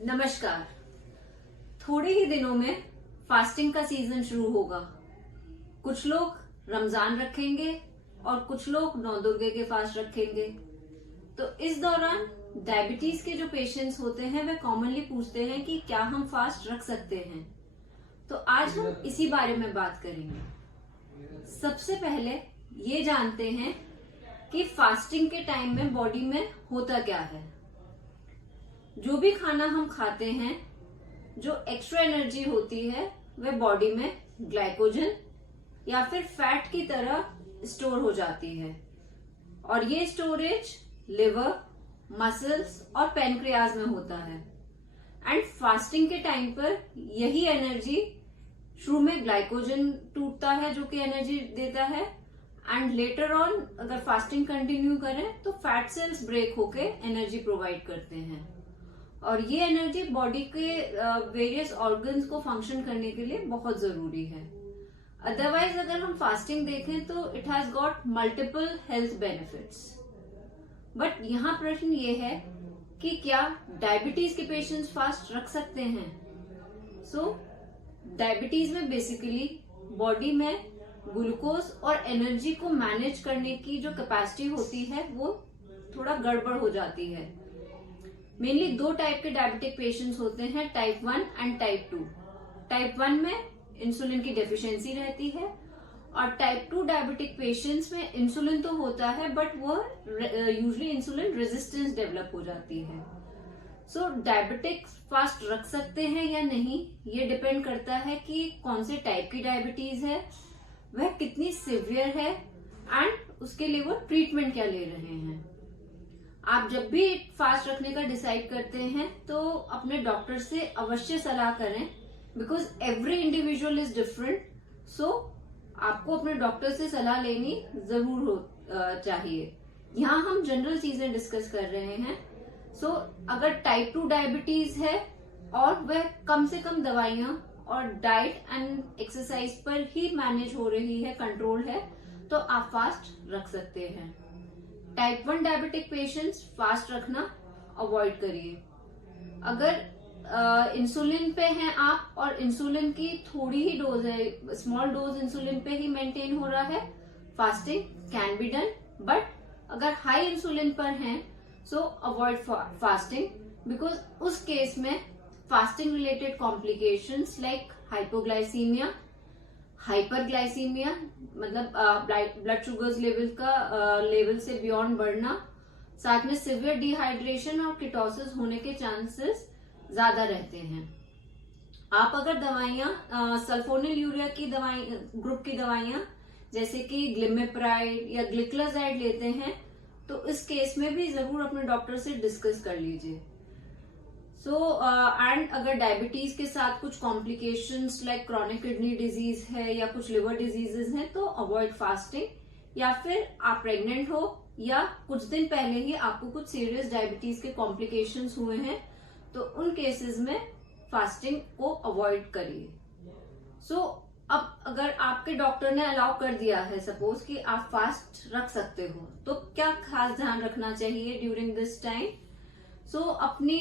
नमस्कार। थोड़े ही दिनों में फास्टिंग का सीजन शुरू होगा। कुछ लोग रमजान रखेंगे और कुछ लोग नौ दुर्गे के फास्ट रखेंगे। तो इस दौरान डायबिटीज के जो पेशेंट्स होते हैं वे कॉमनली पूछते हैं कि क्या हम फास्ट रख सकते हैं। तो आज हम इसी बारे में बात करेंगे। सबसे पहले ये जानते हैं कि फास्टिंग के टाइम में बॉडी में होता क्या है। जो भी खाना हम खाते हैं, जो एक्स्ट्रा एनर्जी होती है वह बॉडी में ग्लाइकोजन या फिर फैट की तरह स्टोर हो जाती है और ये स्टोरेज लिवर, मसल्स और पैनक्रियाज में होता है। एंड फास्टिंग के टाइम पर यही एनर्जी शुरू में ग्लाइकोजन टूटता है जो कि एनर्जी देता है एंड लेटर ऑन अगर फास्टिंग कंटिन्यू करें तो फैट सेल्स ब्रेक होके एनर्जी प्रोवाइड करते हैं और ये एनर्जी बॉडी के वेरियस ऑर्गन्स को फंक्शन करने के लिए बहुत जरूरी है। अदरवाइज अगर हम फास्टिंग देखें तो it has got multiple health benefits. But यहाँ प्रश्न ये है कि क्या डायबिटीज के पेशेंट्स फास्ट रख सकते हैं। डायबिटीज में बेसिकली बॉडी में ग्लूकोज और एनर्जी को मैनेज करने की जो कैपेसिटी होती है वो थोड़ा गड़बड़ हो जाती है। मेनली दो टाइप के डायबिटिक पेशेंट्स होते हैं, टाइप 1 एंड टाइप 2। टाइप 1 में इंसुलिन की डेफिशिएंसी रहती है और टाइप 2 डायबिटिक पेशेंट्स में इंसुलिन तो होता है बट वो यूजुअली इंसुलिन रेजिस्टेंस डेवलप हो जाती है। डायबिटिक फास्ट रख सकते हैं या नहीं ये डिपेंड करता है कि कौन से टाइप की डायबिटीज है, वह कितनी सिवियर है एंड उसके लिए वो ट्रीटमेंट क्या ले रहे हैं। आप जब भी फास्ट रखने का डिसाइड करते हैं तो अपने डॉक्टर से अवश्य सलाह करें because every individual is different. आपको अपने डॉक्टर से सलाह लेनी जरूर चाहिए। यहाँ हम जनरल चीजें डिस्कस कर रहे हैं। अगर टाइप 2 डायबिटीज है और वह कम से कम दवाइयां और डाइट एंड एक्सरसाइज पर ही मैनेज हो रही है, कंट्रोल है, तो आप फास्ट रख सकते हैं। टाइप 1 डायबिटिक पेशेंट्स फास्ट रखना अवॉइड करिए। अगर इंसुलिन पे हैं आप और इंसुलिन की थोड़ी ही डोज है, स्मॉल डोज इंसुलिन पे ही मेंटेन हो रहा है, fasting can be done. But अगर हाई इंसुलिन पर हैं अवॉइड फास्टिंग बिकॉज उस केस में fasting related complications like hypoglycaemia, hyperglycaemia मतलब ब्लड शुगर लेवल से बियॉन्ड बढ़ना, साथ में सिवियर डिहाइड्रेशन और कीटोसिस होने के चांसेस ज्यादा रहते हैं। आप अगर दवाइयां सल्फोनिल यूरिया की ग्रुप की दवाइयां जैसे कि ग्लिमेप्राइड या ग्लिक्लाजाइड लेते हैं तो इस केस में भी जरूर अपने डॉक्टर से डिस्कस कर लीजिए। एंड अगर डायबिटीज के साथ कुछ complications like chronic kidney disease है या कुछ लिवर डिजीजेस हैं तो अवॉइड फास्टिंग। या फिर आप प्रेग्नेंट हो या कुछ दिन पहले ही आपको कुछ सीरियस डायबिटीज के कॉम्प्लिकेशंस हुए हैं तो उन केसेस में फास्टिंग को अवॉइड करिए। अब अगर आपके डॉक्टर ने अलाउ कर दिया है सपोज कि आप फास्ट रख सकते हो तो क्या खास ध्यान रखना चाहिए ड्यूरिंग दिस टाइम। अपनी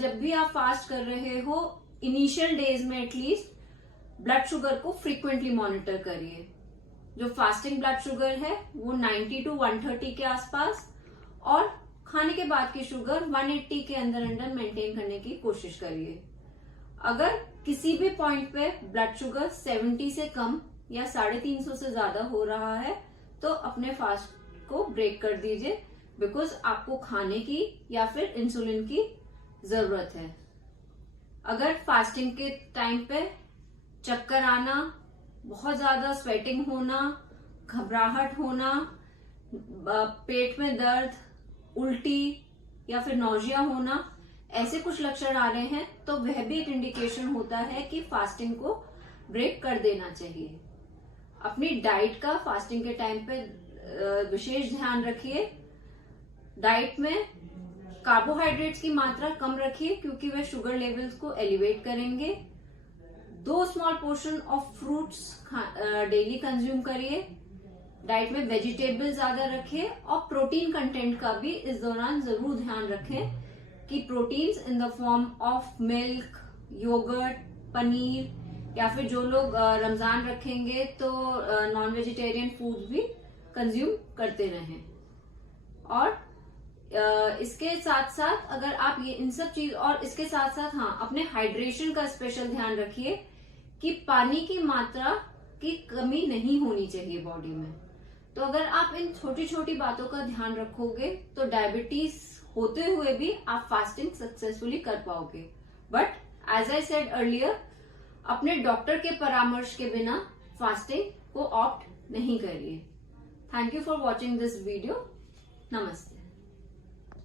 जब भी आप फास्ट कर रहे हो इनिशियल डेज में एटलीस्ट ब्लड शुगर को फ्रीक्वेंटली मॉनिटर करिए। जो फास्टिंग ब्लड शुगर है वो 90 to 130 के आसपास और खाने के बाद की शुगर 180 के अंदर मेंटेन करने की कोशिश करिए। अगर किसी भी पॉइंट पे ब्लड शुगर 70 से कम या 350 से ज्यादा हो रहा है तो अपने फास्ट को ब्रेक कर दीजिए बिकॉज आपको खाने की या फिर इंसुलिन की जरूरत है। अगर फास्टिंग के टाइम पे चक्कर आना, बहुत ज्यादा स्वेटिंग होना, घबराहट होना, पेट में दर्द, उल्टी या फिर नौजिया होना, ऐसे कुछ लक्षण आ रहे हैं तो वह भी एक इंडिकेशन होता है कि फास्टिंग को ब्रेक कर देना चाहिए। अपनी डाइट का फास्टिंग के टाइम पे विशेष ध्यान रखिए। डाइट में कार्बोहाइड्रेट्स की मात्रा कम रखिए क्योंकि वे शुगर लेवल्स को एलिवेट करेंगे। 2 small portion of fruits daily consume करिए। डाइट में वेजिटेबल ज्यादा रखें और प्रोटीन कंटेंट का भी इस दौरान जरूर ध्यान रखें कि proteins in the form of milk, yogurt, paneer या फिर जो लोग रमजान रखेंगे तो नॉन वेजिटेरियन फूड भी कंज्यूम करते रहें। और इसके साथ साथ अगर आप ये इन सब चीज और इसके साथ साथ हाँ अपने हाइड्रेशन का स्पेशल ध्यान रखिए कि पानी की मात्रा की कमी नहीं होनी चाहिए बॉडी में। तो अगर आप इन छोटी छोटी बातों का ध्यान रखोगे तो डायबिटीज होते हुए भी आप फास्टिंग सक्सेसफुली कर पाओगे। But as I said earlier, अपने डॉक्टर के परामर्श के बिना फास्टिंग को ऑप्ट नहीं करिए। Thank you for watching this video. नमस्ते।